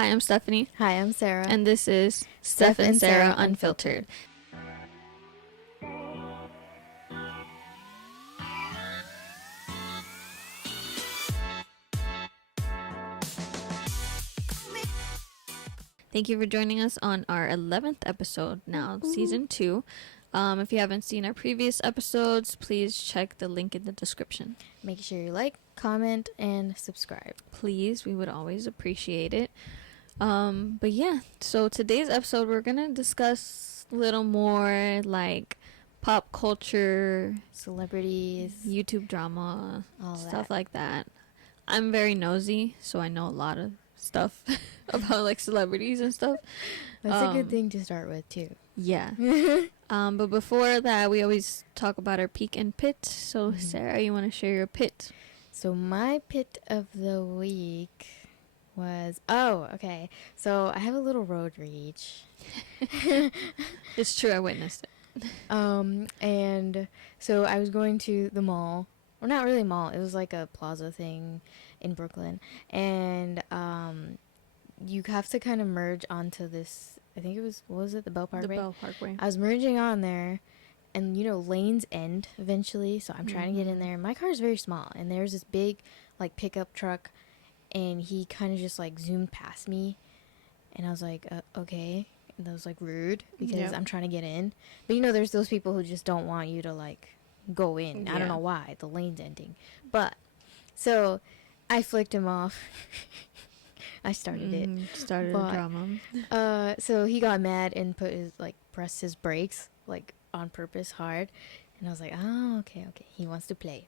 Hi, I'm Stephanie. Hi, I'm Sarah. And this is Steph and Sarah Unfiltered. Thank you for joining us on our 11th episode now, season 2. If you haven't seen our previous episodes, please check the link in the description. Make sure you like, comment, and subscribe. Please, we would always appreciate it. But yeah, so today's episode, we're going to discuss a little more like pop culture, celebrities, YouTube drama, all stuff that. like that. I'm very nosy, so I know a lot of stuff about like celebrities and stuff. That's a good thing to start with too. Yeah. But before that, we always talk about our peak and pit. So Sarah, you want to share your pit? So my pit of the week was okay. So I have a little road rage. It's true, I witnessed it. And so I was going to the mall. Well, not really a mall. It was like a plaza thing in Brooklyn. And you have to kind of merge onto this, I think it was, what was it, the Bell Parkway? The Bell Parkway. I was merging on there, and, you know, lanes end eventually, so I'm trying to get in there. My car is very small, and there's this big, like, pickup truck, and he kind of just, like, zoomed past me, and I was like, okay. And that was, like, rude, because I'm trying to get in. But, you know, there's those people who just don't want you to, like, go in. I don't know why. The lane's ending. But, so, I flicked him off. I started it. Started a drama. So he got mad and pressed his brakes, like, on purpose hard. And I was like, oh, okay. He wants to play.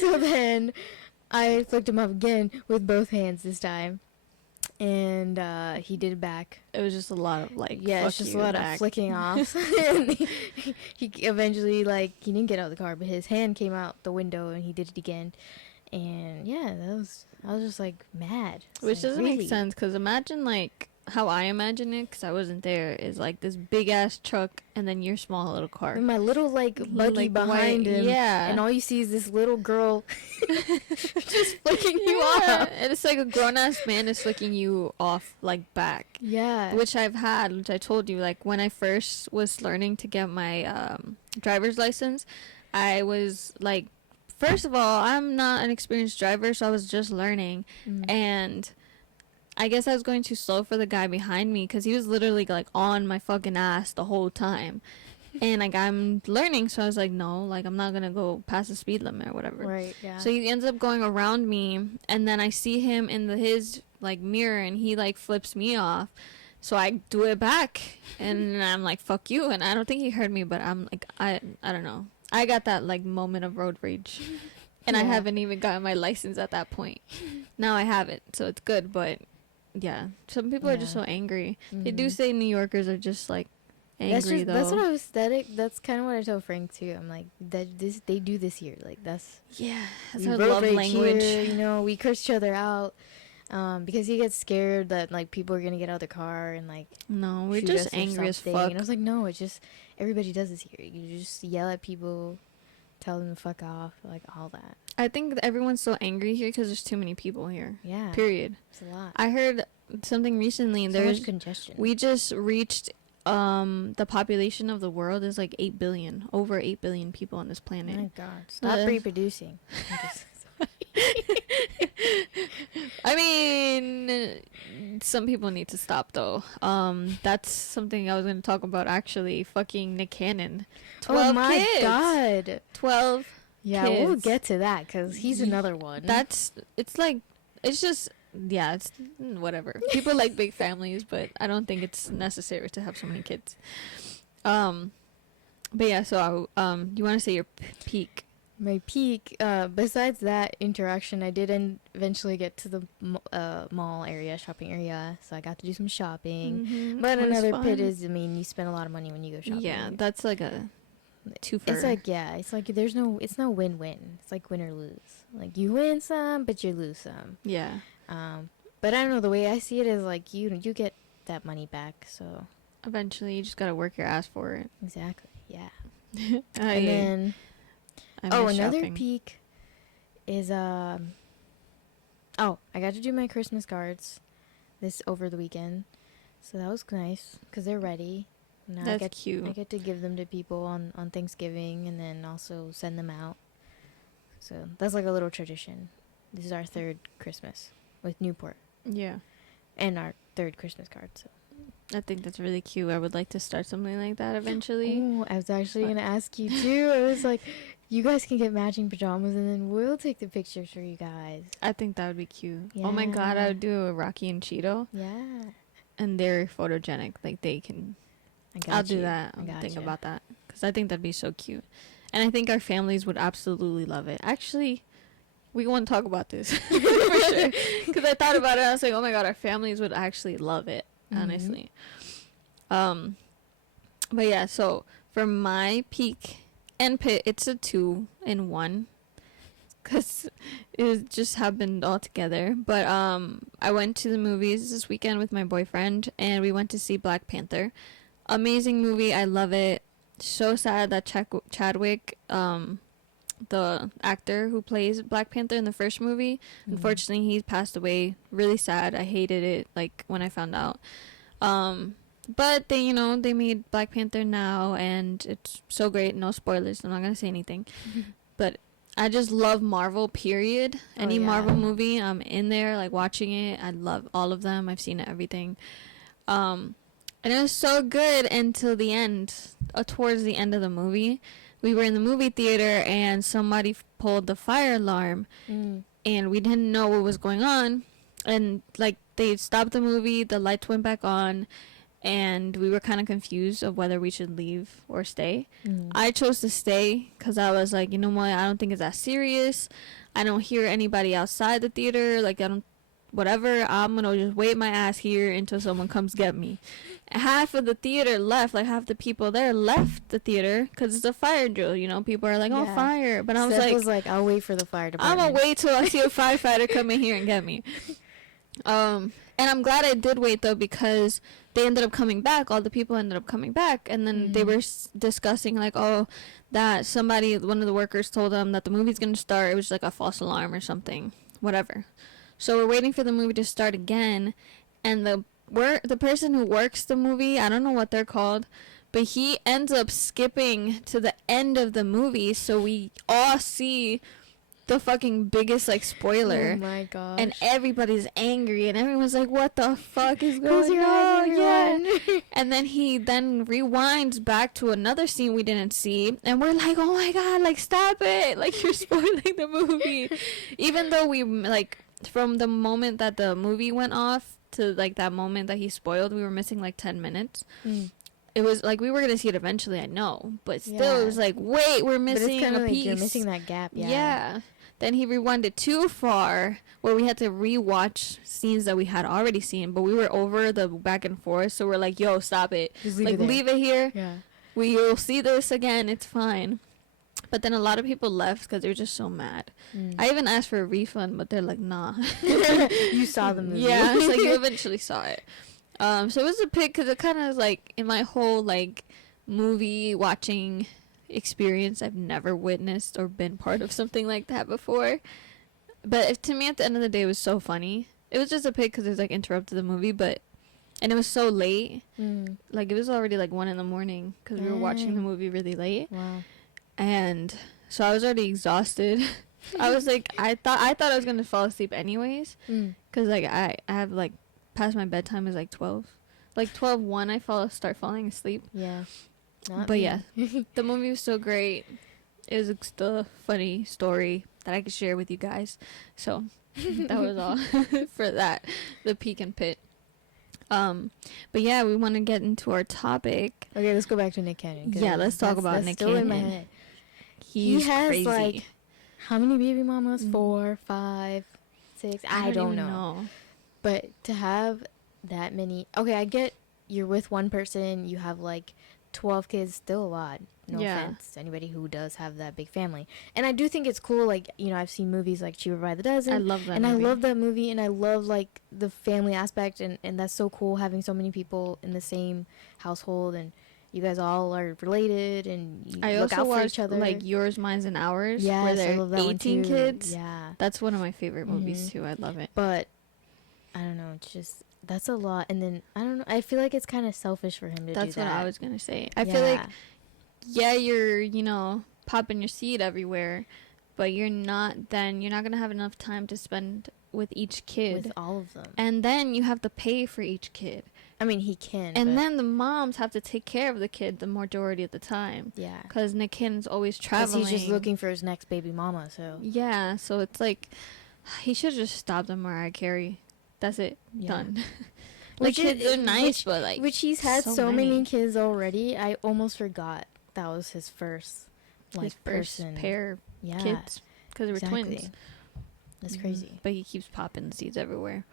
So then I flicked him off again with both hands this time. And he did it back. It was just a lot of, like, it's just a lot of flicking off. And he eventually, like, he didn't get out of the car, but his hand came out the window and he did it again. And yeah, I was just like mad. Which like, doesn't make sense, because imagine like how I imagine it, because I wasn't there, is like this big ass truck and then your small little car. And my little like buggy behind him. Yeah. And all you see is this little girl just flicking you off. And it's like a grown ass man is flicking you off like back. Yeah. Which I told you, like when I first was learning to get my driver's license, I was like, first of all, I'm not an experienced driver, so I was just learning. And I guess I was going too slow for the guy behind me, because he was literally, like, on my fucking ass the whole time. And, like, I'm learning, so I was like, no, like, I'm not going to go past the speed limit or whatever. Right, yeah. So he ends up going around me, and then I see him in his, like, mirror, and he, like, flips me off. So I do it back, and I'm like, fuck you. And I don't think he heard me, but I'm like, I don't know. I got that, like, moment of road rage. And I haven't even gotten my license at that point. Now I have it, so it's good. But, yeah. Some people are just so angry. They do say New Yorkers are just, like, angry, though. That's what I was... That's kind of what I told Frank, too. I'm like, they do this here. Like, that's... Yeah. That's our love language. Here, you know, we curse each other out. Because he gets scared that, like, people are going to get out of the car and, like... No, we're just angry as fuck. And I was like, no, it's just... Everybody does this here. You just yell at people, tell them to fuck off, like, all that. I think everyone's so angry here because there's too many people here. Yeah. Period. It's a lot. I heard something recently. There's much congestion. We just reached... the population of the world is, like, 8 billion. Over 8 billion people on this planet. Oh, my God. Stop reproducing. I mean, some people need to stop, though. That's something I was going to talk about, actually. Fucking Nick Cannon. 12 my kids. God. 12 Yeah, kids. we'll get to that, because he's another one. It's just, yeah, it's whatever. People like big families, but I don't think it's necessary to have so many kids. But yeah, so, you want to say your peak? My peak, besides that interaction, I did eventually get to the mall area, shopping area, so I got to do some shopping. But another pit is, I mean, you spend a lot of money when you go shopping. Yeah, that's like a twofer. It's like, it's no win-win. It's like win or lose. Like, you win some, but you lose some. Yeah. But I don't know, the way I see it is, like, you get that money back, so. Eventually, you just gotta work your ass for it. Exactly, yeah. And then... another shopping. peak is Oh, I got to do my Christmas cards this over the weekend. So that was nice because they're ready. Now That's cute. I get to give them to people on Thanksgiving and then also send them out. So that's like a little tradition. This is our third Christmas with Newport. Yeah. And our third Christmas card. So I think that's really cute. I would like to start something like that eventually. Oh, I was actually going to ask you too. I was like, you guys can get matching pajamas and then we'll take the pictures for you guys. I think that would be cute. Yeah. Oh my god, I would do a Rocky and Cheeto. Yeah. And they're photogenic. Like they can. I'll do that. I'll think about that. Because I think that'd be so cute. And I think our families would absolutely love it. Actually, we want to talk about this. For sure. Because I thought about it. I was like, oh my god, our families would actually love it. Honestly. But yeah, so for my peak and pit, it's a 2-in-1. Because it just happened all together. But I went to the movies this weekend with my boyfriend. And we went to see Black Panther. Amazing movie. I love it. So sad that Chadwick, the actor who plays Black Panther in the first movie, unfortunately he passed away. Really sad. I hated it, like, when I found out. But they, you know, they made Black Panther now, and it's so great. No spoilers. I'm not gonna say anything. But I just love Marvel, period. Any Marvel movie, I'm in there, like, watching it. I love all of them. I've seen everything. And it was so good until the end. Towards the end of the movie, we were in the movie theater and somebody pulled the fire alarm, and we didn't know what was going on. And like they stopped the movie, the lights went back on, and we were kind of confused of whether we should leave or stay. I chose to stay because I was like, you know what? I don't think it's that serious. I don't hear anybody outside the theater. Like I don't. Whatever, I'm gonna just wait my ass here until someone comes get me. Half of the theater left, like half the people there left the theater because it's a fire drill, you know. People are like, oh, fire. But I was like, I'll wait for the fire department. I'm gonna wait till I see a firefighter come in here and get me. And I'm glad I did wait though, because they ended up coming back. All the people ended up coming back, and then they were discussing like, oh, that one of the workers told them that the movie's gonna start. It was like a false alarm or something, whatever. So we're waiting for the movie to start again, and the person who works the movie, I don't know what they're called, but he ends up skipping to the end of the movie, so we all see the fucking biggest like spoiler. Oh my gosh. And everybody's angry, and everyone's like, what the fuck is going on? Yeah. And then he rewinds back to another scene we didn't see, and we're like, oh my god, like stop it, like you're spoiling the movie. Even though we like, from the moment that the movie went off to like that moment that he spoiled, we were missing like 10 minutes. It was like we were gonna see it eventually, I know, but still it was like, wait, we're missing a piece. You're missing that gap. Yeah. Then he rewinded too far, where we had to rewatch scenes that we had already seen, but we were over the back and forth, so we're like, yo, stop it. Just leave it here. Yeah. We'll see this again. It's fine. But then a lot of people left because they were just so mad. I even asked for a refund, but they're like, nah. You saw the movie. Yeah, it's like you eventually saw it. So it was a pick because it kind of like, in my whole like movie watching experience, I've never witnessed or been part of something like that before. But to me, at the end of the day, it was so funny. It was just a pick because it was like interrupted the movie, and it was so late. Like it was already like 1 a.m. because we were watching the movie really late. Wow. And so I was already exhausted. I was like, I thought I was gonna fall asleep anyways, because like I have like past my bedtime is like 12, like 12:01 I start falling asleep. Yeah. But yeah, the movie was so great. It was just a funny story that I could share with you guys. So that was all for that, the peak and pit. But yeah, we want to get into our topic. Okay, let's go back to Nick Cannon. Yeah, let's talk about Nick Cannon. Still in my head. He has crazy. Like, how many baby mamas? 4, 5, 6? I don't know. But to have that many, okay, I get you're with one person, you have like 12 kids, still a lot. No offense to anybody who does have that big family. And I do think it's cool, like, you know, I've seen movies like Cheaper by the Dozen. I love that movie. I love that movie, and I love, like, the family aspect, and that's so cool having so many people in the same household, and you guys all are related and you I look also out for watched each other. like Yours, Mine's, and Ours, Yes, where I there love are that one 18 too. kids. Yeah. That's one of my favorite movies too. I love it. But I don't know, it's just that's a lot. And then I don't know, I feel like it's kind of selfish for him to do that. That's what I was gonna say. I feel like, yeah, you're popping your seed everywhere, but you're not gonna have enough time to spend with each kid, with all of them. and then you have to pay for each kid. I mean, he can. And then the moms have to take care of the kid the majority of the time. Yeah. Because Nick Cannon's always Because traveling. he's just looking for his next baby mama, so. Yeah, so it's like, he should have just stopped at Mariah Carey. That's it. Yeah. Done. Like, kids are nice, but like. Which he's had so many kids already. I almost forgot that was his first, like, his first person. pair Yeah. kids. Because they were twins. That's crazy. But he keeps popping seeds everywhere.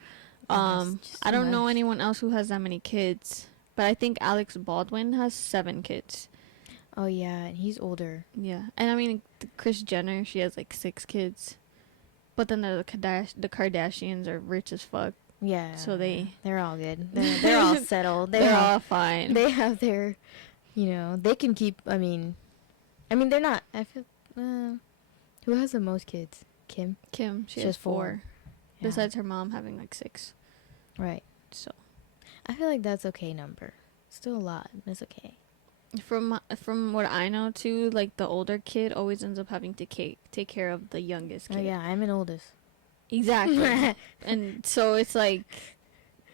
That's I don't just know nuts. anyone else who has that many kids. But I think Alex Baldwin has 7 kids. Oh, yeah, and he's older. Yeah. And I mean, Kris Jenner, she has like 6 kids. But then the Kardashians are rich as fuck. Yeah. So they're all good. They're all settled. They're all fine. They have their, they can keep, I mean, they're not, I feel, who has the most kids? Kim? She has 4. Yeah. Besides her mom having like 6. Right. So I feel like that's okay number. Still a lot, but it's okay. from what I know too, like the older kid always ends up having to take care of the youngest kid. Oh yeah, I'm an oldest. Exactly. And so it's like,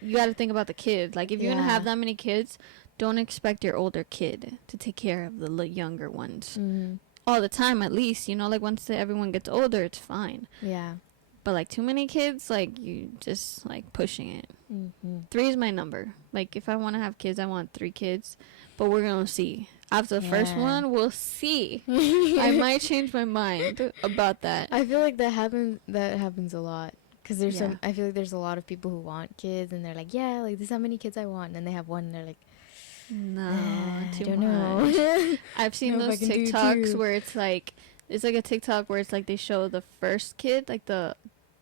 you got to think about the kid. Like, if you're going to have that many kids, don't expect your older kid to take care of the younger ones. Mm-hmm. All the time, at least. Like, once everyone gets older, it's fine. Yeah. But, like, too many kids, like, you just, like, pushing it. Mm-hmm. 3 is my number. Like, if I want to have kids, I want 3 kids. But we're going to see. After the first one, we'll see. I might change my mind about that. I feel like that happens a lot. Because I feel like there's a lot of people who want kids, and they're like, yeah, like, this is how many kids I want. And then they have one, and they're like, no, too I don't much. know. I've seen those TikToks where it's like a TikTok where it's like they show the first kid, like the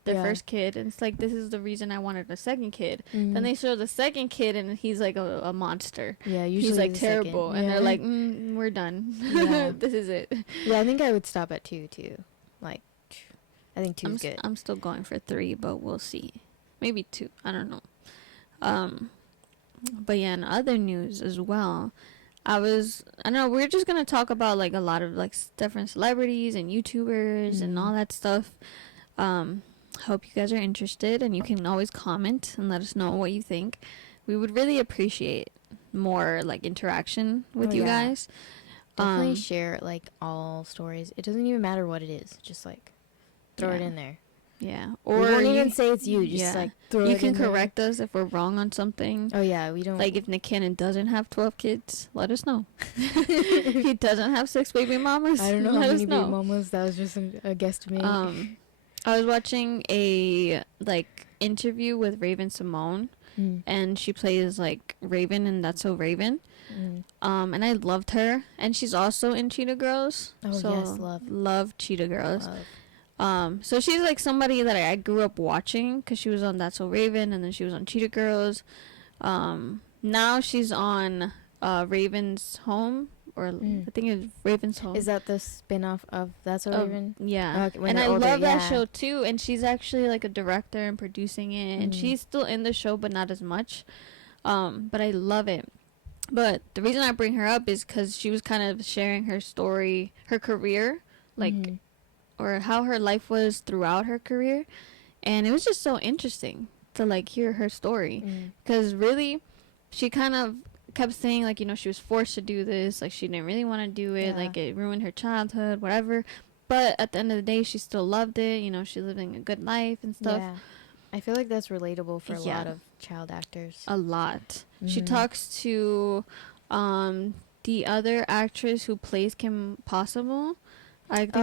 first kid, and it's like, this is the reason I wanted a second kid. Mm-hmm. Then they show the second kid, and he's like a monster. Yeah, usually he's like terrible, and they're like, we're done. Yeah. This is it. Yeah, I think I would stop at 2 too. Like, I think 2 is good. I'm still going for 3, but we'll see. Maybe 2. I don't know. But yeah, in other news as well, I don't know, we're just gonna talk about like a lot of like different celebrities and YouTubers and all that stuff. Hope you guys are interested, and you can always comment and let us know what you think. We would really appreciate more like interaction with you guys. Definitely share like all stories. It doesn't even matter what it is. Just like throw it in there. Yeah. Or we won't even say it's you. Just like throw it in there. You can correct us if we're wrong on something. Oh yeah, we don't. Like if Nick Cannon doesn't have 12 kids, let us know. If he doesn't have 6 baby mamas, I don't know how many baby mamas. That was just a guesstimate. I was watching a like interview with Raven Simone, and she plays like Raven, and That's So Raven. And I loved her, and she's also in Cheetah Girls. Oh so yes, love Cheetah Girls. Love. So she's like somebody that I grew up watching because she was on That's So Raven, and then she was on Cheetah Girls. Now she's on Raven's Home, or I think it's Raven's Home. Is that the spin-off of That's So Raven? Yeah. Okay, and I love that show too, and she's actually like a director and producing it, and she's still in the show but not as much. But I love it. But the reason I bring her up is because she was kind of sharing her story, her career, like, or how her life was throughout her career. And it was just so interesting to, like, hear her story. Because really, she kind of kept saying, like, she was forced to do this. Like, she didn't really want to do it. Yeah. Like, it ruined her childhood, whatever. But at the end of the day, she still loved it. She's living a good life and stuff. Yeah. I feel like that's relatable for a lot of child actors. A lot. She talks to the other actress who plays Kim Possible. I think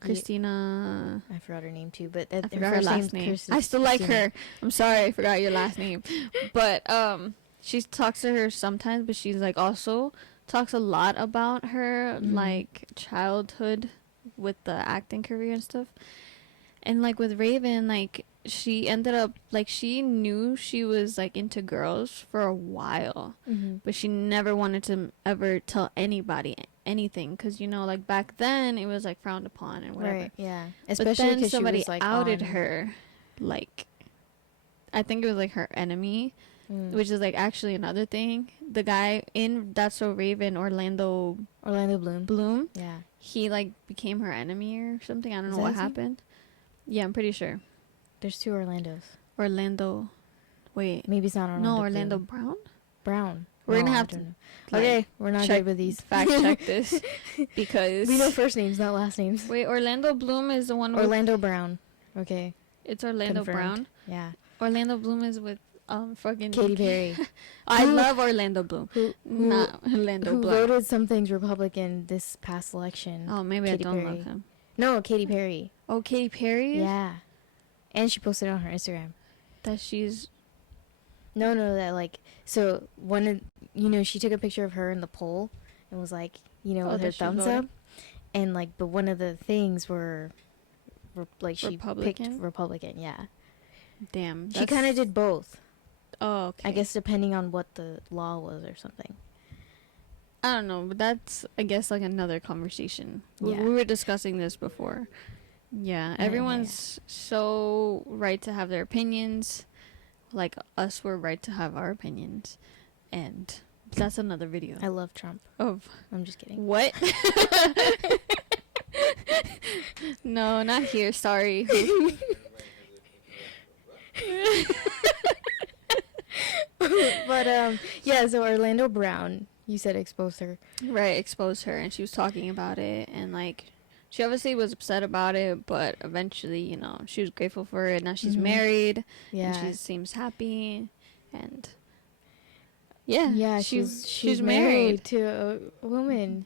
Christina. I forgot her name too, but I forgot her last name. I still like her. I'm sorry, I forgot your last name. But she talks to her sometimes, but she's like also talks a lot about her like childhood with the acting career and stuff. And like with Raven, like she ended up like she knew she was like into girls for a while, but she never wanted to ever tell anybody anything because you know like back then it was like frowned upon and whatever. Right. Yeah. But Especially then because she somebody was like outed on, her, like I think it was like her enemy, which is like actually another thing. The guy in That's So Raven, Orlando Bloom. Bloom, Yeah. he like became her enemy or something. I don't Is know that what his name? happened. Yeah, I'm pretty sure. There's 2 Orlandos. Orlando. Wait. Maybe it's not No, Orlando. Orlando Bloom. Brown? Brown. We're No, gonna I have to don't know. like, Okay, we're not good with these. fact check this because We know first names, not last names. wait, Orlando Bloom is the one with Orlando Brown. Okay. it's Orlando Confirmed. Brown. Yeah. Orlando Bloom is with fucking Katy Perry. I love Orlando Bloom. Who Not Orlando who Bloom. voted some things Republican this past election. Oh, maybe Katy I don't Perry. love him. No, Katy Perry. Oh, Katy Perry? Yeah. And she posted on her Instagram. That she's No, that like so one of she took a picture of her in the poll and was like with her that she thumbs voted? up, and like but one of the things were like she Republican? picked Republican. Yeah, damn. she kind of did both. Oh, okay. I guess depending on what the law was or something. I don't know, but that's I guess like another conversation. Yeah. We were discussing this before. Yeah, everyone's so right to have their opinions. Like us, we're right to have our opinions, and that's another video. I love Trump. Of I'm just kidding. what? No, not here. Sorry. But yeah, so Orlando Brown, you said exposed her. Right, exposed her, and she was talking about it, and like she obviously was upset about it, but eventually, she was grateful for it. Now she's married, Yeah. and she seems happy, and yeah, she's married to a woman.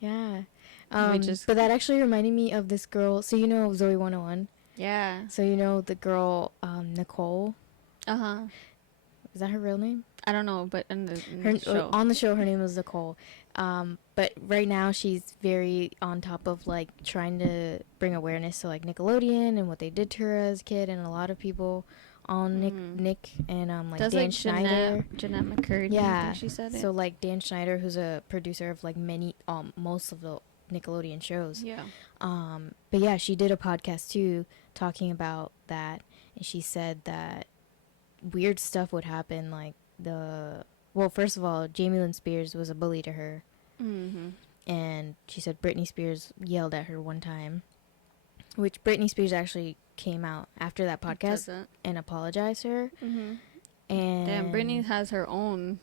Yeah. But that actually reminded me of this girl. So Zoe 101. Yeah. So the girl Nicole. Uh-huh. Is that her real name? I don't know, but in the show. On the show, her name was Nicole. But right now she's very on top of like trying to bring awareness to like Nickelodeon and what they did to her as a kid, and a lot of people on Nick and like Does Dan like Schneider. Jeanette McCurdy. Yeah. I think she said it. So like Dan Schneider, who's a producer of like many most of the Nickelodeon shows. Yeah. But yeah, she did a podcast too talking about that, and she said that weird stuff would happen, like first of all, Jamie Lynn Spears was a bully to her. Mm-hmm. And she said Britney Spears yelled at her one time, which Britney Spears actually came out after that podcast and apologized to her. Mm-hmm. And damn, Britney has her own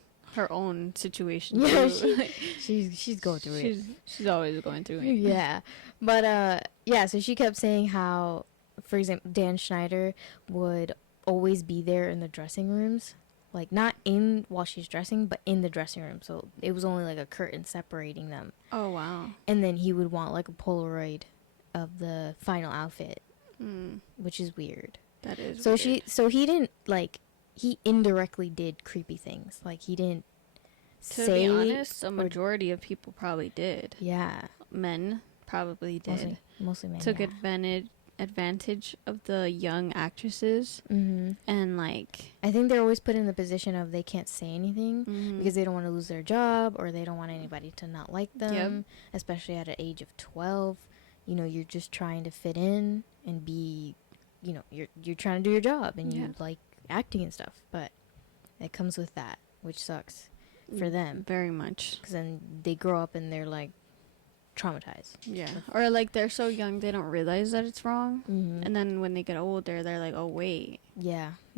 situation. Yeah, too. she's going through it. She's always going through it. Yeah, but yeah. So she kept saying how, for example, Dan Schneider would always be there in the dressing rooms. Like, not in while she's dressing, but in the dressing room. So it was only like a curtain separating them. Oh, wow. And then he would want like a Polaroid of the final outfit, which is weird. That is so weird. So he didn't like, he indirectly did creepy things. Like, he didn't to say. To be honest, a majority of people probably did. Yeah. Men probably did. Mostly men. Took advantage of the young actresses. Mm-hmm. And like, I think they're always put in the position of they can't say anything because they don't want to lose their job, or they don't want anybody to not like them. Especially at an age of 12, you're just trying to fit in and be, you're trying to do your job, and you like acting and stuff, but it comes with that, which sucks for them very much, because then they grow up and they're like traumatized. Yeah. Or like they're so young they don't realize that it's wrong, and then when they get older they're like, oh wait,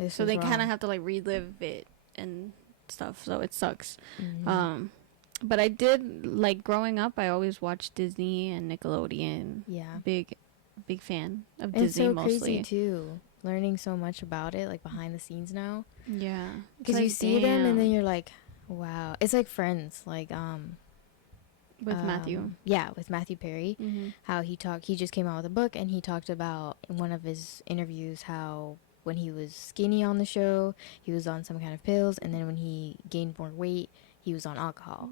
so they kind of have to like relive it and stuff, so it sucks. But I did, like, growing up I always watched Disney and Nickelodeon. Big fan of Disney. It's so mostly crazy too, learning so much about it, like behind the scenes now, because like, you see them and then you're like, wow. It's like Friends, like with Matthew. Yeah, with Matthew Perry. How he just came out with a book, and he talked about in one of his interviews how when he was skinny on the show, he was on some kind of pills, and then when he gained more weight, he was on alcohol.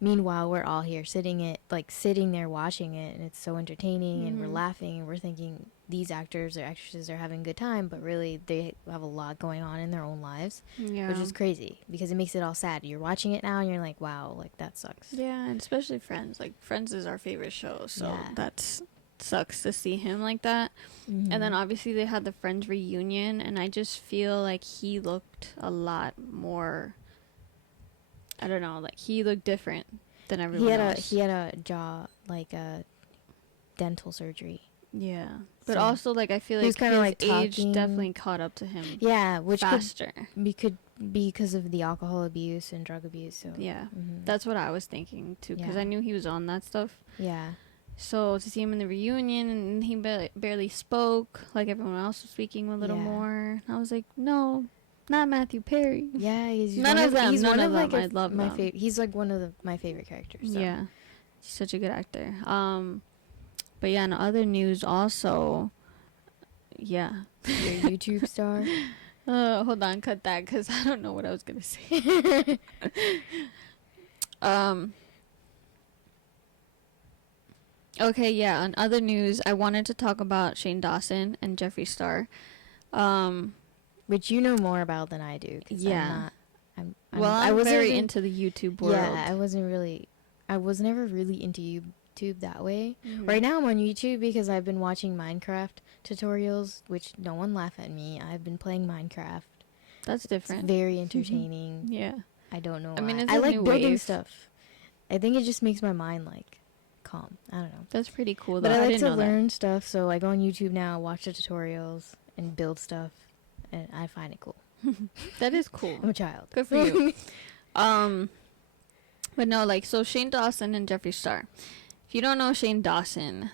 Meanwhile, we're all here sitting there watching it, and it's so entertaining, and we're laughing, and we're thinking, these actors or actresses are having a good time, but really they have a lot going on in their own lives, which is crazy because it makes it all sad. You're watching it now and you're like, wow, like that sucks. Yeah, and especially Friends. Like, Friends is our favorite show, so Yeah. that sucks to see him like that. And then obviously they had the Friends reunion, and I just feel like he looked a lot more, I don't know, like he looked different than everyone else. He had a jaw, like a dental surgery. Yeah. But So also, like, I feel he like was kinda, his like, age talking. definitely caught up to him Yeah, which faster. could be because of the alcohol abuse and drug abuse. So Yeah. That's what I was thinking, too, because I knew he was on that stuff. Yeah. So to see him in the reunion and he barely spoke, like everyone else was speaking a little more. I was like, no, not Matthew Perry. Yeah, he's None one of them. He's None one of of them. like I love my them. favorite. He's like one of my favorite characters. So. Yeah, he's such a good actor. But yeah, in other news also, yeah. Your YouTube star. Hold on, cut that because I don't know what I was gonna say. Okay, yeah. On other news, I wanted to talk about Shane Dawson and Jeffree Star. Which you know more about than I do. Yeah. I'm I was very into the YouTube world. Yeah, I was never really into YouTube that way. Right now I'm on YouTube because I've been watching Minecraft tutorials, which no one laugh at me. I've been playing Minecraft. That's different. It's very entertaining. Yeah. I don't know why. I mean, it's I a like new building wave. stuff. I think it just makes my mind like calm. I don't know. That's pretty cool, though. But I like didn't to know learn stuff, so I go on YouTube now, watch the tutorials, and build stuff, and I find it cool. that is cool. I'm a child. Good for you. But no, like, so Shane Dawson and Jeffree Star. If you don't know Shane Dawson,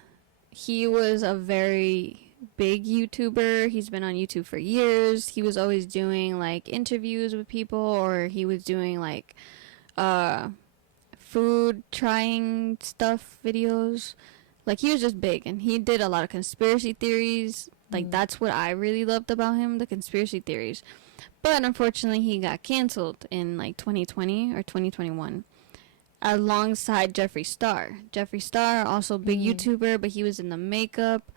he was a very big YouTuber. He's been on YouTube for years. He was always doing, like, interviews with people, or he was doing, like, food trying stuff videos. Like, he was just big, and he did a lot of conspiracy theories. Like, that's what I really loved about him, the conspiracy theories. But unfortunately, he got canceled in like 2020 or 2021 alongside Jeffree Star. Jeffree Star, also a big YouTuber, but he was in the makeup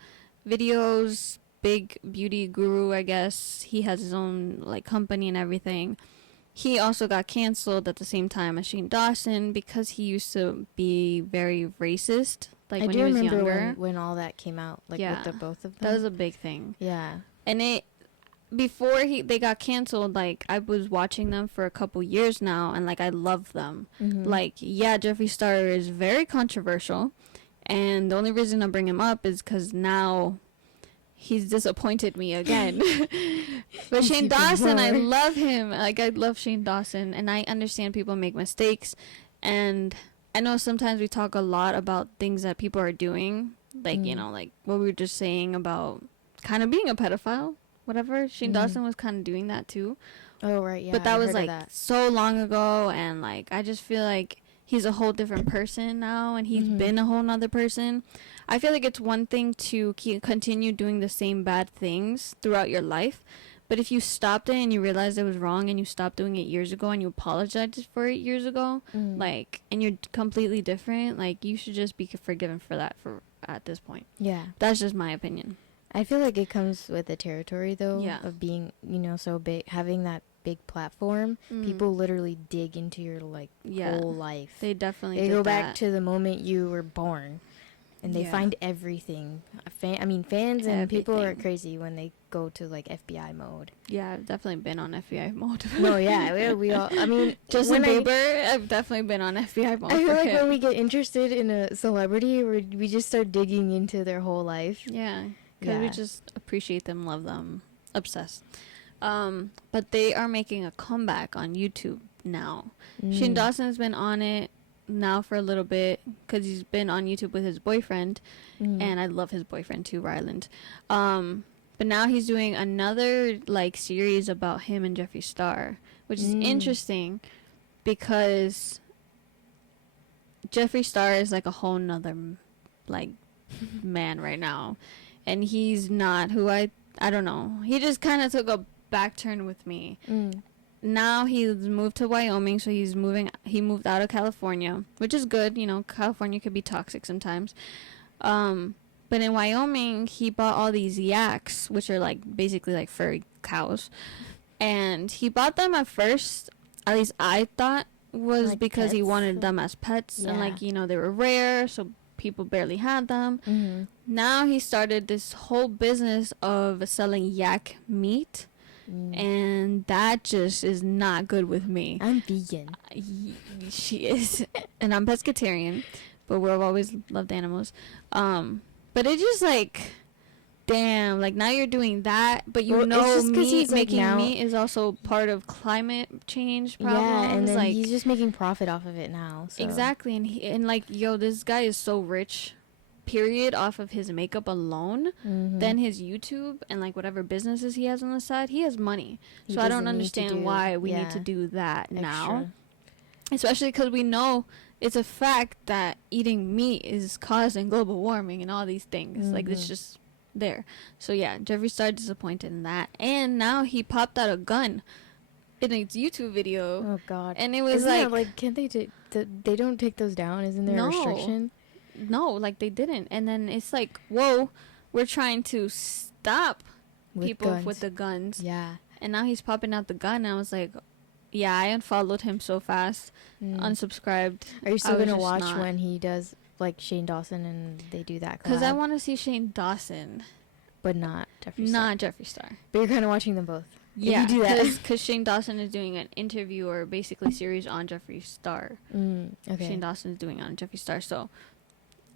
videos, big beauty guru, I guess. He has his own like company and everything. He also got canceled at the same time as Shane Dawson because he used to be very racist. Like, when he was younger. When all that came out, like with the both of them. That was a big thing. Yeah. And before they got canceled, like, I was watching them for a couple years now, and like, I love them. Like, yeah, Jeffree Star is very controversial, and the only reason I bring him up is because now he's disappointed me again. But Shane Dawson, I love him. Like, I love Shane Dawson, and I understand people make mistakes, and I know sometimes we talk a lot about things that people are doing, like, you know, like what we were just saying about kind of being a pedophile, whatever. Shane Dawson was kind of doing that too. Oh, right, yeah. But that I was heard like of that. so long ago, and like, I just feel like he's a whole different person now, and he's been a whole nother person. I feel like it's one thing to continue doing the same bad things throughout your life, but if you stopped it and you realized it was wrong and you stopped doing it years ago and you apologized for it years ago, like, and you're completely different, like, you should just be forgiven for that at this point. Yeah. That's just my opinion. I feel like it comes with the territory, though, Yeah. of being, you know, so big, having that big platform. People literally dig into your, like, whole life. They definitely They did go that. back to the moment you were born, and they find everything. Fans and people are Everything. crazy when they go to, like, FBI mode. Yeah, I've definitely been on FBI mode. No, yeah, we all, I mean, Justin when Bieber, I've definitely been on FBI mode. I feel for like him. when we get interested in a celebrity, we just start digging into their whole life. Yeah, because we just appreciate them, love them, obsessed. But they are making a comeback on YouTube now. Shane Dawson has been on it now for a little bit because he's been on YouTube with his boyfriend, and I love his boyfriend too, Ryland. But now he's doing another like series about him and Jeffree Star, which is interesting because Jeffree Star is like a whole nother like man right now, and he's not who I don't know. He just kind of took a back turn with me. Now he's moved to Wyoming, so he moved out of California, which is good. You know, California could be toxic sometimes. But But in Wyoming, he bought all these yaks, which are like basically like furry cows. And he bought them at first, at least I thought, was Like because he pets? wanted them as pets. And Yeah. like, they were rare, so people barely had them. Mm-hmm. Now he started this whole business of selling yak meat. And that just is not good with me. I'm vegan. She is. And I'm pescatarian, but we've always loved animals. But it just like, damn, like now you're doing that, but Well, it's just 'cause he's, like, making now- meat is also part of climate change problems. Yeah, and then like, he's just making profit off of it now. So. exactly. And like, yo, this guy is so rich, period, off of his makeup alone. Mm-hmm. Then his YouTube and like whatever businesses he has on the side, he has money. He So I don't doesn't need to understand do- why we need yeah, to do that now. extra. Especially because we know it's a fact that eating meat is causing global warming and all these things. Like, it's Mhm. just there. So yeah, Jeffree Star disappointed in that. And now he popped out a gun in a YouTube video. Oh God. And it was Isn't like, that, like, can't they they don't take those down? Isn't there No. a restriction? no, like they didn't. And then it's like, whoa, we're trying to stop With people guns. with the guns. Yeah. And now he's popping out the gun. And I was like, yeah, I unfollowed him so fast. Mm. Unsubscribed. Are you I still was gonna just watch not. when he does like Shane Dawson and they do that? Because I collab? want to see Shane Dawson, but not Jeffree Star. not Jeffree Star. But you're kind of watching them both. Yeah, you do that. because Shane Dawson is doing an interview or basically series on Jeffree Star. Okay. Shane Dawson is doing it on Jeffree Star. So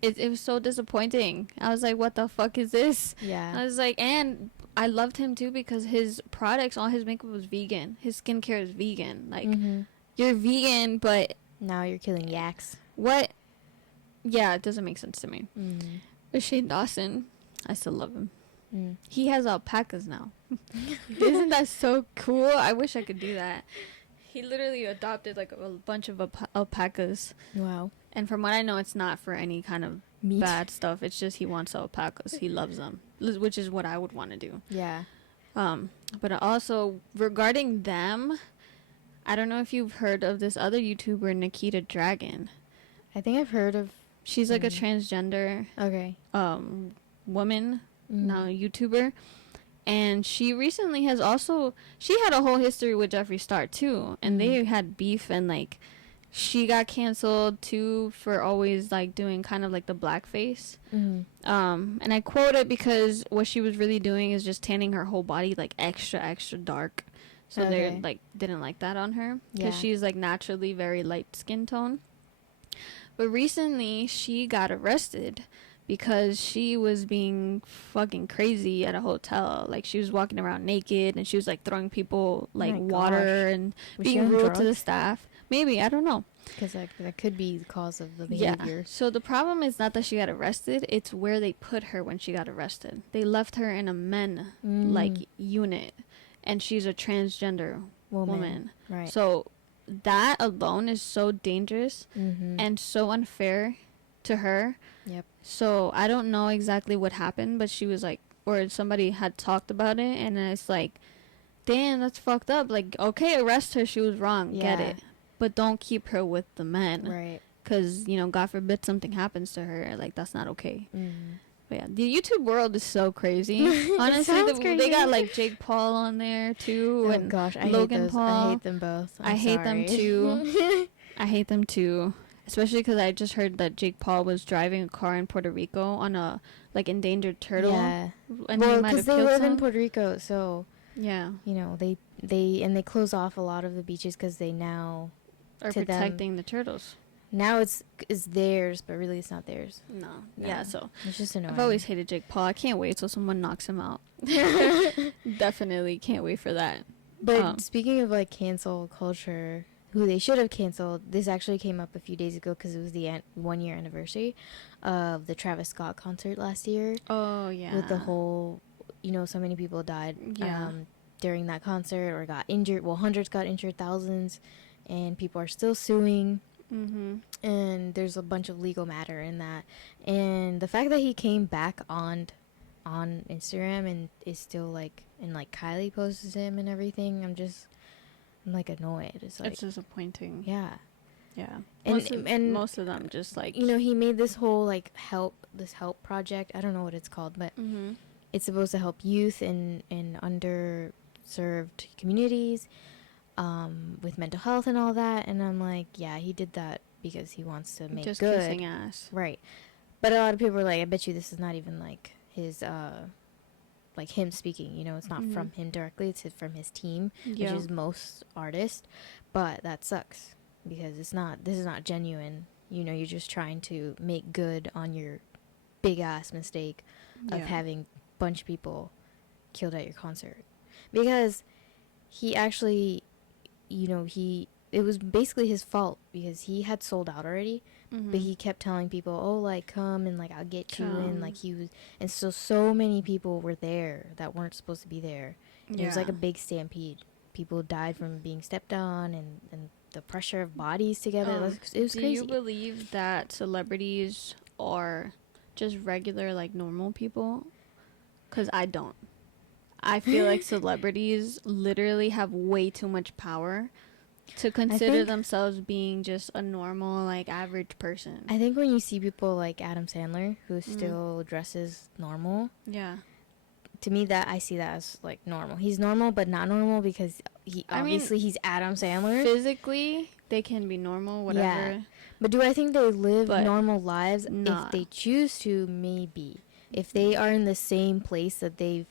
it was so disappointing. I was like, what the fuck is this? I Yeah. was like, and I loved him too because his products, all his makeup was vegan. His skincare is vegan. Like, Mm-hmm. you're vegan, but Now you're killing yaks. what? Yeah, it doesn't make sense to me. Mm. But Shane Dawson, I still love him. Mm. He has alpacas now. Isn't that so cool? I wish I could do that. He literally adopted like a bunch of alpacas. Wow. And from what I know, it's not for any kind of Meat. bad stuff. It's just he wants alpacas. He loves them, which is what I would want to do. Yeah. But also regarding them, I don't know if you've heard of this other YouTuber, Nikita Dragon. I think I've heard of. She's like a transgender Okay. woman, Mm. now YouTuber. And she recently has also, she had a whole history with Jeffree Star too. And they had beef, and like she got canceled too for always like doing kind of like the blackface. Mm. And I quote it because what she was really doing is just tanning her whole body like extra, extra dark. So Okay. they like didn't like that on her because Yeah. she's like naturally very light skin tone. But recently she got arrested because she was being fucking crazy at a hotel. Like, she was walking around naked and she was like throwing people like my water gosh. and Was she being on rude to the drugs? staff. Maybe, I don't know. Because that could be the cause of the Yeah. behavior. So the problem is not that she got arrested, it's where they put her when she got arrested. They left her in a men like unit, and she's a transgender woman. Right. So that alone is so dangerous Mm-hmm. and so unfair to her. Yep. So I don't know exactly what happened, but she was like, or somebody had talked about it, and it's like, damn, that's fucked up. Like, okay, arrest her, she was wrong, get Yeah. it, but don't keep her with the men, Right. because God forbid something happens to her, like that's not okay. Mm. But yeah, the YouTube world is so crazy. Honestly, sounds they got crazy. like Jake Paul on there too, Oh and gosh, I Logan hate those. Paul. I hate them both. I hate them sorry. too. I hate them too. Especially because I just heard that Jake Paul was driving a car in Puerto Rico on a like endangered turtle, Yeah. and he Well, might because have they killed live in some. Puerto Rico, so Yeah, they close off a lot of the beaches because they now or to them. protecting the turtles. it's theirs, but really it's not theirs. No. No. Yeah, so It's just annoying. I've always hated Jake Paul. I can't wait till someone knocks him out. Definitely can't wait for that. But speaking of like cancel culture, who they should have canceled, this actually came up a few days ago because it was the 1 year anniversary of the Travis Scott concert last year. Oh yeah. With the whole, so many people died Yeah. during that concert or got injured. Well, hundreds got injured, thousands, and people are still suing. Mhm. And there's a bunch of legal matter in that. And the fact that he came back on Instagram and is still like, and like Kylie posts him and everything, I'm like annoyed. It's like, It's disappointing. yeah. Yeah. And Most of them just like, you know, he made this whole like help project. I don't know what it's called, but mm-hmm. it's supposed to help youth in underserved communities, with mental health and all that. And I'm like, yeah, he did that because he wants to make Just good. kissing ass. Right. But a lot of people are like, I bet you this is not even like his like him speaking, you know, it's not Mm-hmm. from him directly, it's from his team, Yeah. which is most artists. But that sucks because this is not genuine. You know, you're just trying to make good on your big ass mistake of having a bunch of people killed at your concert. Because he actually, you know, it was basically his fault because he had sold out already. Mm-hmm. But he kept telling people, oh, like, come and, like, I'll get you. And, like, Come. he was... And so many people were there that weren't supposed to be there. And it was, like, a big stampede. People died from being stepped on and the pressure of bodies together. It was crazy. Do you believe that celebrities are just regular, like, normal people? Because I don't. I feel like celebrities literally have way too much power to consider themselves being just a normal, like, average person. I think when you see people like Adam Sandler, who still dresses normal, Yeah. to me that I see that as like normal. He's normal, but not normal because he's Adam Sandler. Physically, they can be normal, whatever. Yeah. But do I think they live But normal lives? nah. If they choose to, maybe. If they are in the same place that they've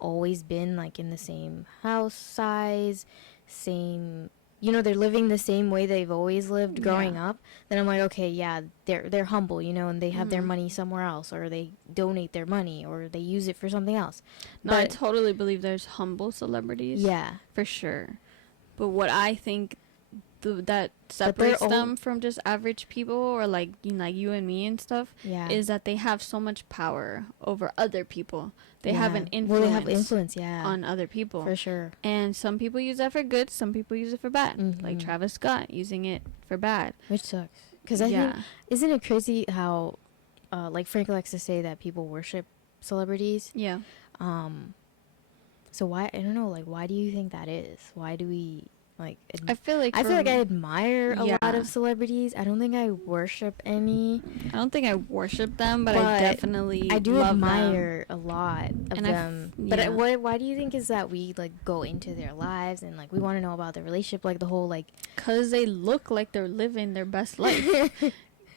always been, like in the same house size, same, you know, they're living the same way they've always lived growing up, then I'm like, okay, yeah, they're humble, you know, and they have their money somewhere else, or they donate their money, or they use it for something else. No, I totally believe there's humble celebrities. Yeah. For sure. But what I think that separates them from just average people, or like you and me and stuff, is that they have so much power over other people. They have an influence. Well, they have influence, on other people. For sure. And some people use that for good, some people use it for bad. Mm-hmm. Like Travis Scott using it for bad. Which sucks. Because I think, isn't it crazy how, like Frank likes to say that people worship celebrities? Yeah. So why, I don't know, like, why do you think that is? Why do we... Like, I feel like I admire a lot of celebrities. I don't think I worship any. I don't think I worship them, but I definitely I do love admire a lot of them. But why do you think is that we like go into their lives and like we want to know about their relationship, like the whole like? Cause they look like they're living their best life.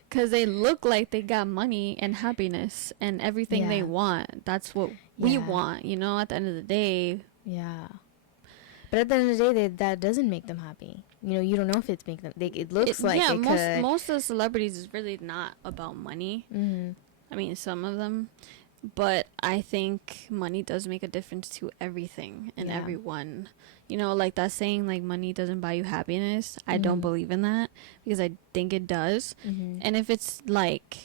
Cause they look like they got money and happiness and everything they want. That's what we want, you know. At the end of the day. Yeah. But at the end of the day, that doesn't make them happy. You know, you don't know if it's making them... it looks like it could. Most of the celebrities is really not about money. Mm-hmm. I mean, some of them. But I think money does make a difference to everything and everyone. You know, like that saying, like, money doesn't buy you happiness. I don't believe in that because I think it does. Mm-hmm. And if it's like,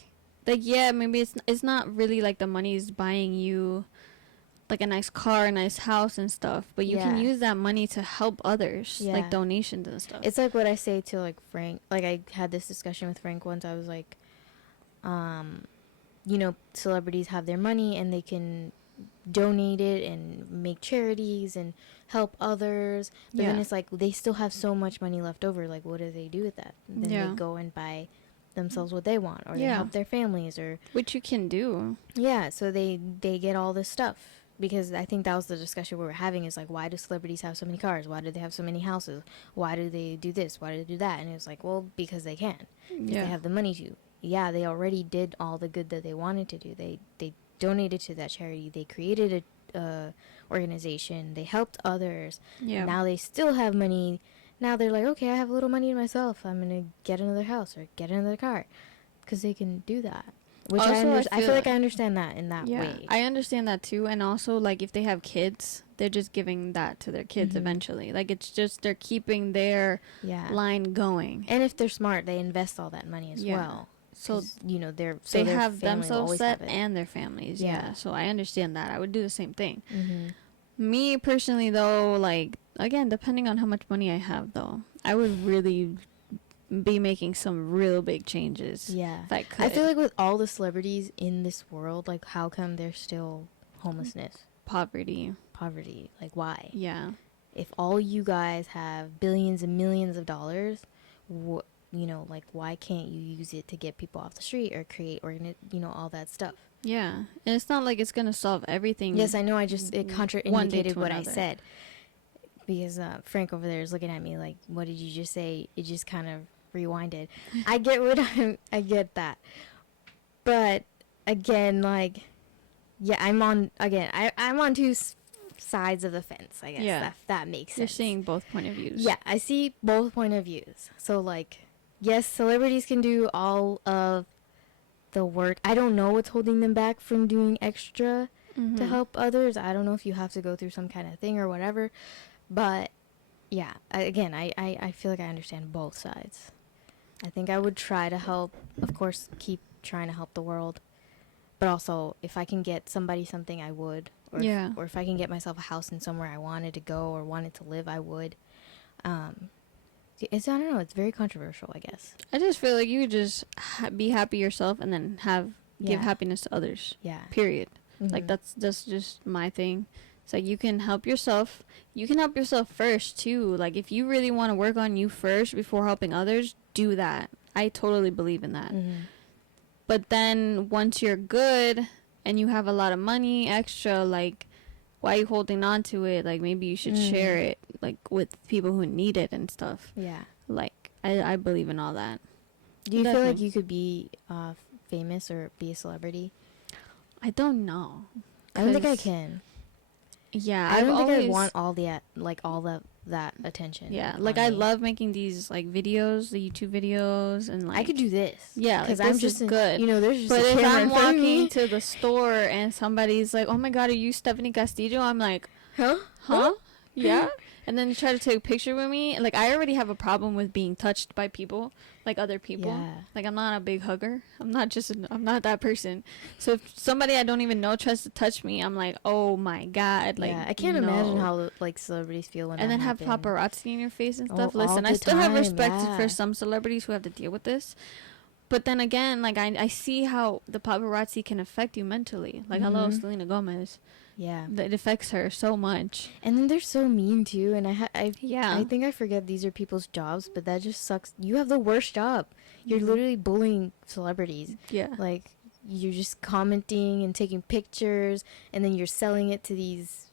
yeah, maybe it's not really like the money is buying you... like a nice car, a nice house and stuff, but you can use that money to help others, like donations and stuff. It's like what I say to like Frank, like I had this discussion with Frank once. I was like, you know, celebrities have their money and they can donate it and make charities and help others, but then it's like they still have so much money left over. Like, what do they do with that? Then they go and buy themselves what they want, or they help their families, or which you can do. So they get all this stuff. Because I think that was the discussion we were having, is like, why do celebrities have so many cars? Why do they have so many houses? Why do they do this? Why do they do that? And it was like, well, because they can. Because they have the money to. Yeah, they already did all the good that they wanted to do. They donated to that charity. They created a organization. They helped others. Yeah. Now they still have money. Now they're like, okay, I have a little money to myself. I'm going to get another house or get another car. Because they can do that. Which also, I feel like I understand that in that way. I understand that too. And also, like, if they have kids, they're just giving that to their kids eventually. Like, it's just they're keeping their line going. And if they're smart, they invest all that money as well. So, you know, they have themselves set and their families. Yeah. So I understand that. I would do the same thing. Me personally, though, like, again, depending on how much money I have, though, I would really be making some real big changes. Yeah. If I could. I feel like with all the celebrities in this world, like, how come there's still homelessness? Poverty. Like, why? Yeah. If all you guys have billions and millions of dollars, you like, why can't you use it to get people off the street or create all that stuff. Yeah, and it's not like it's gonna solve everything. Yes, I know. It contraindicated what I another. said, because Frank over there is looking at me like, what did you just say? It just kind of rewinded. I get that, but again, like, yeah, I'm on two sides of the fence, I guess. Yeah. That makes sense. You're seeing both point of views. Yeah, I see both point of views. So, like, yes, celebrities can do all of the work. I don't know what's holding them back from doing extra to help others. I don't know if you have to go through some kind of thing or whatever. But, yeah, I feel like I understand both sides. I think I would try to help, of course, keep trying to help the world. But also, if I can get somebody something, I would. Or if I can get myself a house in somewhere I wanted to go or wanted to live, I would. I don't know. It's very controversial, I guess. I just feel like you could just be happy yourself and then give happiness to others. Yeah. Period. Like, that's just my thing. It's like, you can help yourself. You can help yourself first, too. Like, if you really want to work on you first before helping others, do that. I totally believe in that. But then once you're good and you have a lot of money extra, like, why are you holding on to it? Like, maybe you should share it, like, with people who need it and stuff. Yeah. Like, I believe in all that. Do you feel like you could be famous or be a celebrity? I don't know. I don't think I can. Yeah, I don't think I want all that attention. Yeah, like, I love making these, like, videos, the YouTube videos, and, like, I could do this. Yeah, because I'm just good. There's just but a if camera I'm in front of walking me. to the store and somebody's like, "Oh my God, are you Stephanie Castillo?" I'm like, Huh? Yeah. And then try to take a picture with me. Like, I already have a problem with being touched by people, like other people. Yeah. Like, I'm not a big hugger. I'm not that person. So if somebody I don't even know tries to touch me, I'm like, oh my God. Like, I can't imagine how, like, celebrities feel when and then happens. have paparazzi in your face and stuff. Oh, Listen, all I the still have time, respect for some celebrities who have to deal with this. But then again, like, I see how the paparazzi can affect you mentally. Like, hello, Selena Gomez. Yeah. It affects her so much. And then they're so mean, too. And I think I forget these are people's jobs, but that just sucks. You have the worst job. You're literally bullying celebrities. Yeah. Like, you're just commenting and taking pictures, and then you're selling it to these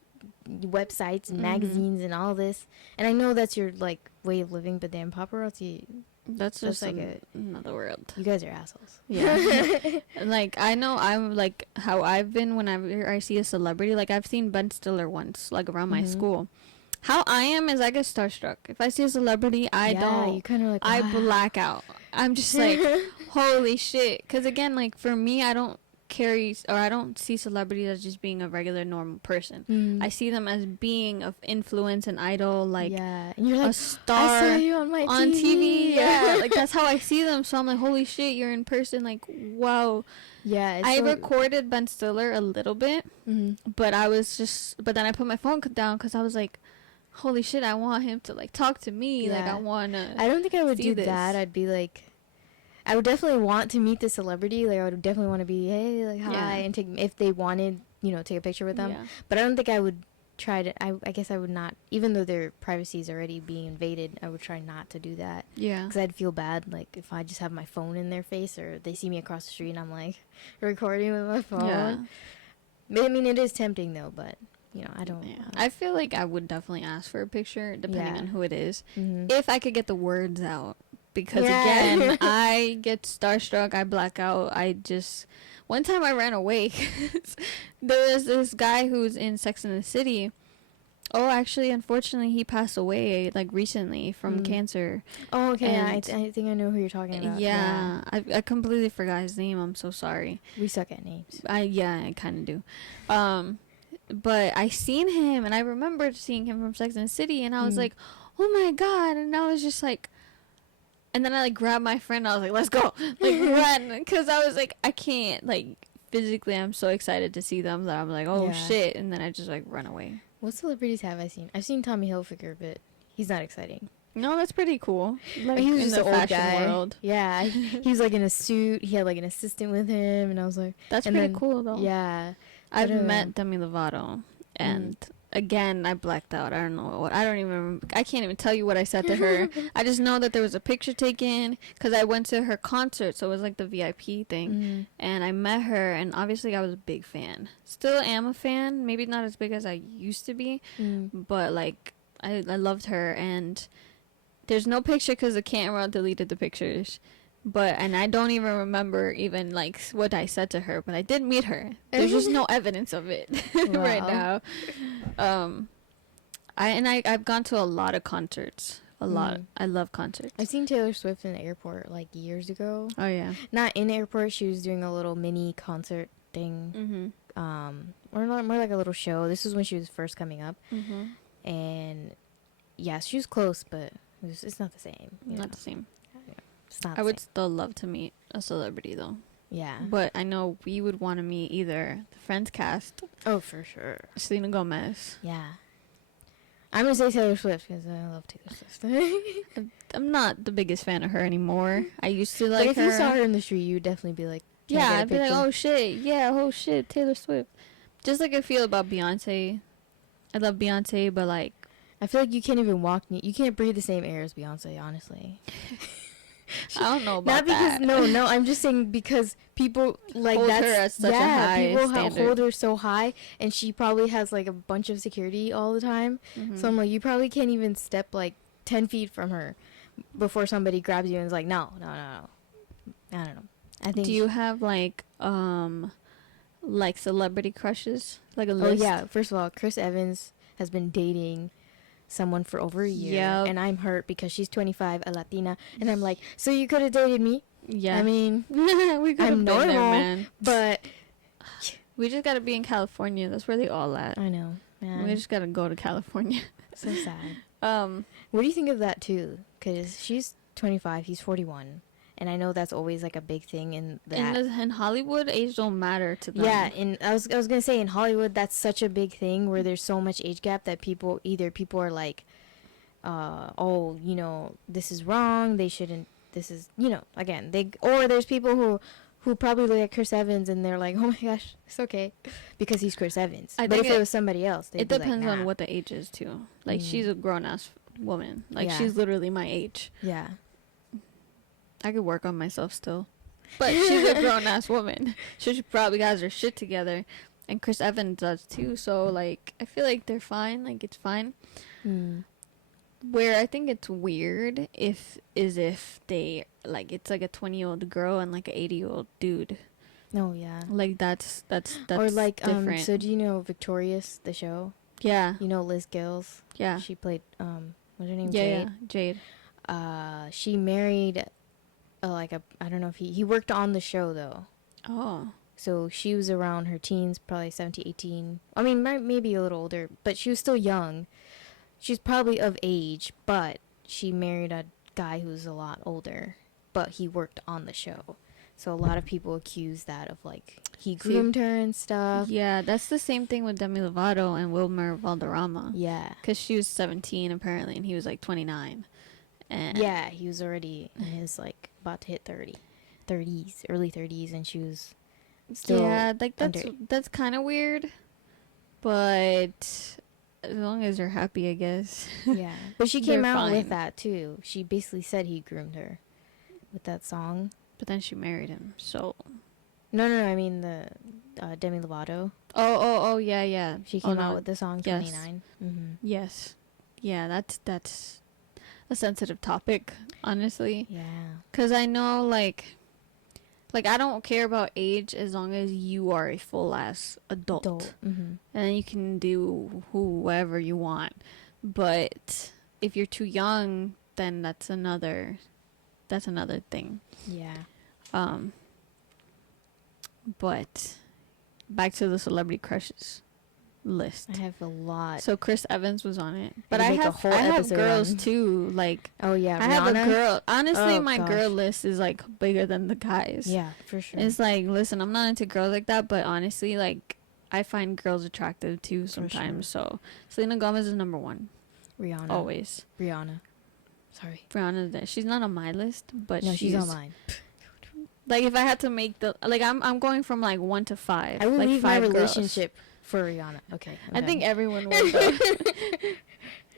websites and magazines and all this. And I know that's your, like, way of living, but damn, paparazzi... That's just like another world. You guys are assholes. Yeah. Like, I know I'm like how I've been whenever I see a celebrity. Like, I've seen Ben Stiller once, like, around my school. How I am is I get starstruck. If I see a celebrity, You kind of like, I black out. I'm just like, holy shit. Because again, like, for me, I don't see celebrities as just being a regular normal person. I see them as being of influence and idol, like, and you're like, a star I saw you on my TV. Yeah, like, that's how I see them. So I'm like, holy shit, you're in person. Like, wow. Yeah, I recorded Ben Stiller a little bit, but then I put my phone down because I was like, holy shit, I want him to, like, talk to me. Like, I want to. I don't think I would do that. I'd be like, I would definitely want to meet the celebrity. Like, I would definitely want to be, hey, like, hi, and if they wanted, take a picture with them. Yeah. But I don't think I would try to. I guess I would not, even though their privacy is already being invaded. I would try not to do that. Yeah. Because I'd feel bad, like, if I just have my phone in their face, or they see me across the street and I'm like recording with my phone. Yeah. I mean, it is tempting though, but I don't. Yeah. I feel like I would definitely ask for a picture, depending on who it is, if I could get the words out. Because again, I get starstruck, I black out, one time I ran away. There was this guy who's in Sex and the City. Oh, actually, unfortunately, he passed away, like, recently from cancer. Oh, okay, I think I know who you're talking about. Yeah. I completely forgot his name, I'm so sorry. We suck at names. I kind of do. But I seen him, and I remembered seeing him from Sex and the City, and I was like, oh my God, and I was just like, and then I, like, grabbed my friend. I was like, let's go. Like, run. Because I was like, I can't. Like, physically, I'm so excited to see them that I'm like, oh, shit. And then I just, like, run away. What celebrities have I seen? I've seen Tommy Hilfiger, but he's not exciting. No, that's pretty cool. Like, he was just an old guy. World. Yeah. He was, like, in a suit. He had, like, an assistant with him. And I was like... That's pretty cool, though. Yeah. I've met Demi Lovato. And again, I blacked out. I don't know what. I don't even remember. I can't even tell you what I said to her. I just know that there was a picture taken because I went to her concert, so it was like the VIP thing. Mm-hmm. And I met her, and obviously I was a big fan. Still am a fan. Maybe not as big as I used to be, but like I loved her. And there's no picture because the camera deleted the pictures. And I don't even remember even like what I said to her, but I did meet her. There's just no evidence of it right now. I've gone to a lot of concerts. A lot. I love concerts. I've seen Taylor Swift in the airport like years ago. Oh yeah. Not in the airport. She was doing a little mini concert thing. Or more like a little show. This was when she was first coming up. And yeah, she was close, but it's not the same. Not the same. It's not. I would still love to meet a celebrity though. Yeah. But I know we would want to meet either the Friends cast. Oh, for sure. Selena Gomez. Yeah. I'm gonna say Taylor Swift because I love Taylor Swift. I'm not the biggest fan of her anymore. I used to like but if her. you saw her in the street, you'd definitely be like, yeah, I'd be like, oh shit, yeah, oh shit, Taylor Swift. Just like I feel about Beyonce. I love Beyonce, but like, I feel like you can't even walk. You can't breathe the same air as Beyonce, honestly. I don't know about not because that. no, I'm just saying because people like hold that's her at such a high people standard. hold her so high, and she probably has like a bunch of security all the time. So I'm like, you probably can't even step like 10 feet from her before somebody grabs you and is like, no. I don't know. I think. Do you have like celebrity crushes, like a list? Oh yeah. First of all, Chris Evans has been dating someone for over a year, and I'm hurt because she's 25, a Latina, and I'm like, so you could have dated me. Yeah. I mean, we could have I'm been normal, there, man. but we just gotta be in California. That's where they all at. I know, man. We just gotta go to California. So sad. What do you think of that too? Because she's 25, he's 41. And I know that's always like a big thing in that. In Hollywood, age don't matter to them. Yeah, and I was gonna say in Hollywood that's such a big thing where there's so much age gap that people are like, oh, you know, this is wrong. They shouldn't. This is, you know, again or there's people who probably look at Chris Evans and they're like, oh my gosh, it's okay, because he's Chris Evans. But if it was somebody else, they'd it be depends like, nah. on what the age is too. Like she's a grown ass woman. Like Yeah. she's literally my age. Yeah. I could work on myself still. But she's a grown ass woman. She probably has her shit together. And Chris Evans does too. So like I feel like they're fine. Like it's fine. Where I think it's weird if they like it's like a 20-year-old girl and like an 80-year-old dude. Oh yeah. Like that's Or like different. so do you know Victorious, the show? Yeah. You know Liz Gills? Yeah. She played what's her name? Yeah, Jade. yeah. Jade. She married I don't know if he worked on the show though. Oh. So she was around her teens, probably 17, 18. I mean, maybe a little older, but she was still young. She's probably of age, but she married a guy who's a lot older, but he worked on the show. So a lot of people accuse that of like he groomed her and stuff. Yeah, that's the same thing with Demi Lovato and Wilmer Valderrama. Yeah. Because she was 17 apparently, and he was like 29. And yeah, he was already in his like about to hit 30s, early 30s, and she was still like that's kind of weird, but as long as they're happy, I guess. Yeah, but she came out fine. with that too. She basically said he groomed her with that song. But then she married him, so. No, I mean the Demi Lovato. Oh, yeah. She came out with the song Yes. 29. Yes. Yeah, that's a sensitive topic, honestly. Yeah. Because I know, like I don't care about age as long as you are a full-ass adult. And then you can do whoever you want. But if you're too young, then that's another thing. Yeah. But back to the celebrity crushes list. I have a lot. So Chris Evans was on it. But could I make a have whole girls episode on- too. Like Oh yeah, I have a Rihanna? girl. Honestly, Oh, my gosh. girl list is like bigger than the guys. Yeah, for sure. It's like, listen, I'm not into girls like that, but honestly, like I find girls attractive too For sometimes. So Selena Gomez is number 1. Rihanna. Always. Rihanna. Sorry. Rihanna's there. She's not on my list, but No, she's on mine. Like if I had to make the I'm going from like 1 to 5. I will like leave my 5 girls. relationship For Rihanna. Okay. I think everyone would, though.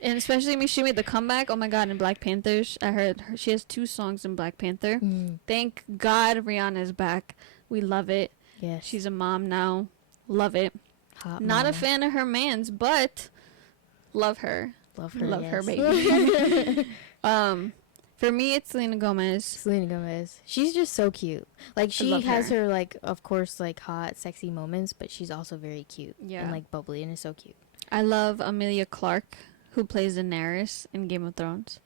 And especially me, she made the comeback. Oh my god, in Black Panther, I heard she has 2 songs in Black Panther. Thank God Rihanna is back. We love it. Yes. She's a mom now. Love it. Hot Not mama. a fan of her mans, but love her. Love her. Love her, yes. baby. For me, it's Selena Gomez. Selena Gomez. She's just so cute. Like, she love has her. her, like, of course, like, hot, sexy moments, but she's also very cute. Yeah. And, like, bubbly, and is so cute. I love Amelia Clarke, who plays Daenerys in Game of Thrones.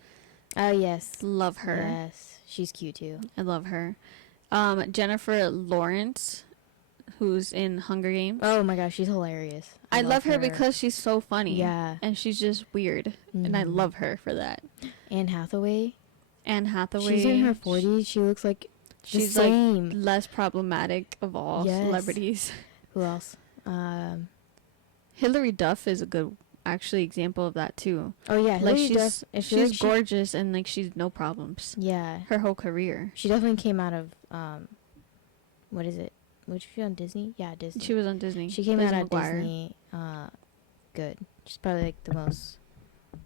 Oh, yes. Love her. Yes. She's cute, too. I love her. Jennifer Lawrence, who's in Hunger Games. Oh, my gosh. She's hilarious. I love her because she's so funny. Yeah. And she's just weird. And I love her for that. Anne Hathaway. Anne Hathaway. She's in her 40s. She looks like she's the same. like less problematic of all celebrities. Who else? Hilary Duff is a good actually example of that too. Oh yeah, like Hilary Duff, she's gorgeous and like she's no problems. Yeah. Her whole career. She definitely came out of what is it? Was she on Disney? Yeah, Disney. She was on Disney. She came out of Disney. Good. She's probably like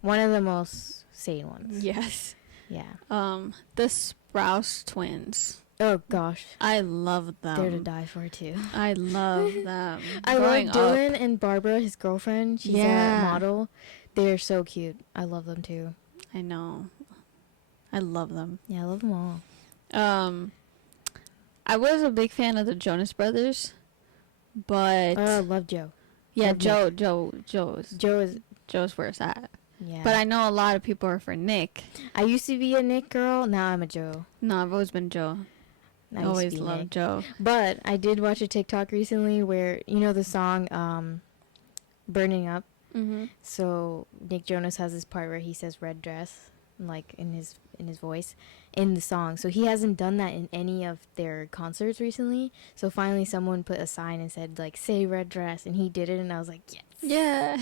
one of the most sane ones. Yes. Yeah. The Sprouse twins. Oh gosh. I love them. They're to die for too. I love them. I love Dylan and Barbara, his girlfriend. She's a model. They're so cute. I love them too. I know. I love them. Yeah, I love them all. I was a big fan of the Jonas Brothers, but I love Joe. Yeah, love Joe's where it's at. Yeah. But I know a lot of people are for Nick. I used to be a Nick girl. Now I'm a Joe. No, I've always been Joe. I always loved Nick. Joe. But I did watch a TikTok recently where, you know, the song Burning Up. Mm-hmm. So Nick Jonas has this part where he says red dress, like in his voice in the song. So he hasn't done that in any of their concerts recently. So finally someone put a sign and said like say red dress, and he did it, and I was like, yes. Yeah.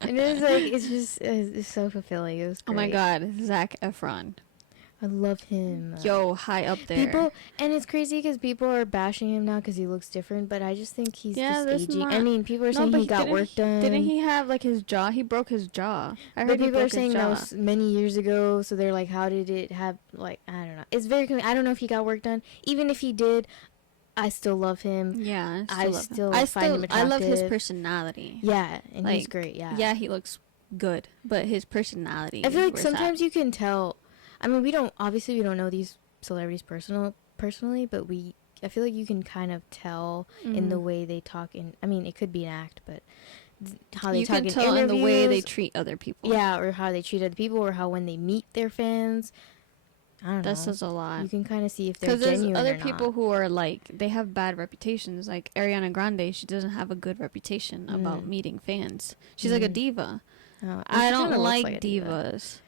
And it was like it's so fulfilling. It was great. Oh my god, Zac Efron. I love him. Yo, high up there. People, and it's crazy because people are bashing him now because he looks different, but I just think he's just aging. I mean, people are saying he got work done. Didn't he have like his jaw? He broke his jaw. I heard people are saying that was many years ago, so they're like, how did it have, like, I don't know. It's very, I don't know if he got work done. Even if he did, I still love him. Yeah, I still find him attractive. I love his personality. Yeah, and like, he's great, yeah. Yeah, he looks good, but his personality I feel like sometimes you can tell. I mean, we don't know these celebrities personally, but I feel like you can kind of tell in the way they talk. I mean, it could be an act, but how they talk in interviews. You can tell in the way they treat other people. Yeah, or how they treat other people, or how when they meet their fans. I don't know. That says a lot. You can kind of see if they're genuine or not. Because there's other people who are like, they have bad reputations. Like Ariana Grande, she doesn't have a good reputation about meeting fans. She's like a diva. Oh, I don't like divas.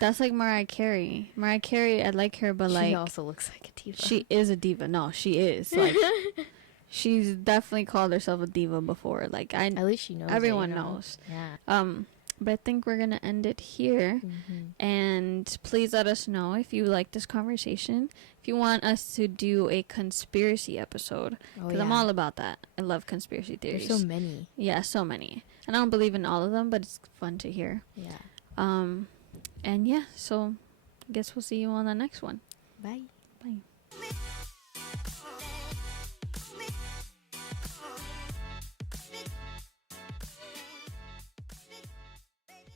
That's like Mariah Carey. Mariah Carey, I like her, but like... She also looks like a diva. She is a diva. No, she is. Like, she's definitely called herself a diva before. Like, at least she knows. Everyone knows. Yeah. But I think we're going to end it here. Mm-hmm. And please let us know if you like this conversation. If you want us to do a conspiracy episode. Because I'm all about that. I love conspiracy theories. There's so many. Yeah, so many. And I don't believe in all of them, but it's fun to hear. Yeah. And yeah, so I guess we'll see you on the next one. Bye. Bye.